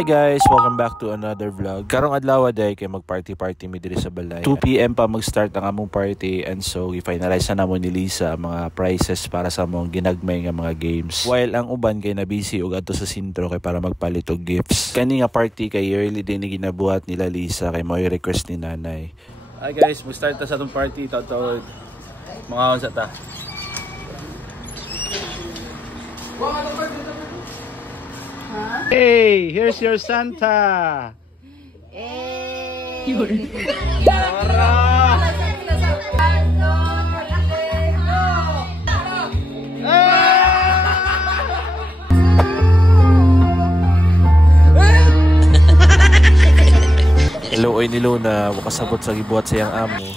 Hi guys, welcome back to another vlog. Karong adlaw day kay mag-party mi diri sa balay. 2 PM pa mag-start ang among party and so i-finalize na namo ni Lisa mga prizes para sa among ginagmay nga mga games. While ang uban kay na busy og adto sa sentro kay para magpalit og gifts. Kani nga party kay yearly din ni ginabuhat nila Lisa kay mo'y request ni nanay. Hi guys, mag-start ta sa atong party tatawid. Mga unsa ta? Hey, here's your Santa. Hey. Hello, oy ni Luna, makasabot sa gibuhat sa iyang amo.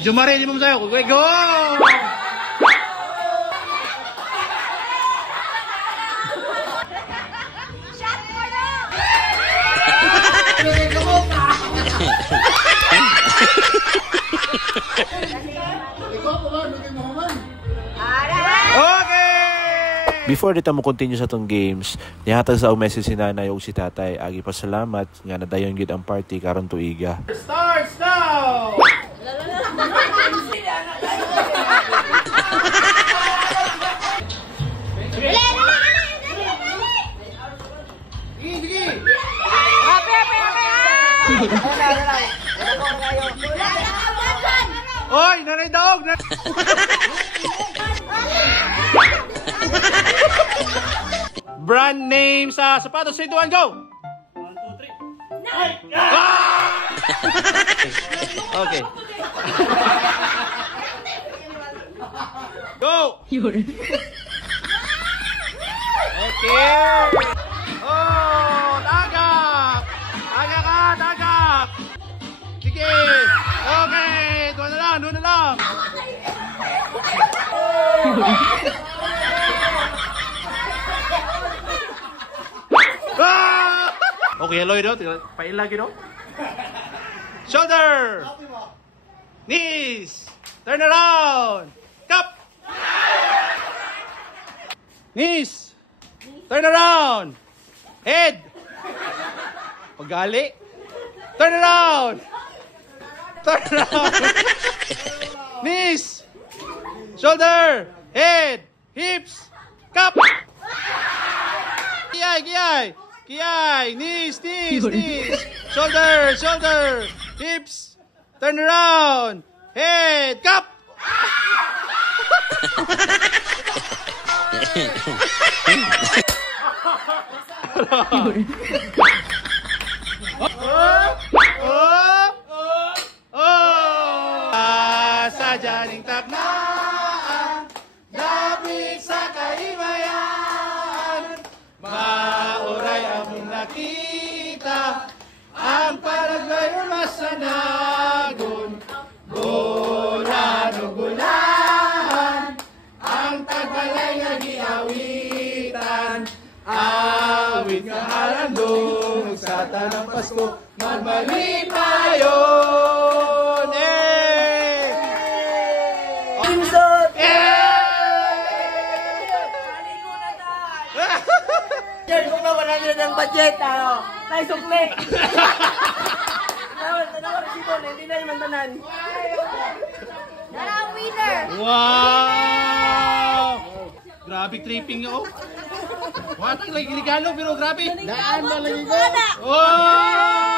Jumare di mo sayo, go! Before dito mo continue sa tong games, nihatag sa message si nanay o si tatay. Agi pa salamat nga nadayon gid ang party karon tuiga. Starts now! Oy, nanay daog! Brand name sa sapatos, 3, 2, 1, go! 1, 2, 3. Okay. Go! Okay. Oh, tagap! Tagap! Sige! Okay! Doon na lang! Okay, hello ito. Pailagi ito. Shoulder! Knees! Turn around! Cup! Knees! Turn around! Head! Paggali! Turn around! Knees! Shoulder! Head! Hips! Cup! Kiyay! Knees! Shoulder! Hips! Turn around! Head! Cup! Sa janing taknaan, dapit sa kaimayan, mauray among nakita, ang panaglayon masanagon, gulahan, ang tagbalay nga giawitan, awit nga halandong, sa tanang Pasko, magmalipayon. Kung na wala nila ng budget, tayo sukli. Tanawar dito, hindi na yung mantanan. Darang winner! Wow! Grabe tripping nyo. Watang lagi regalo pero grabe. Daan na lagi ko. Oh!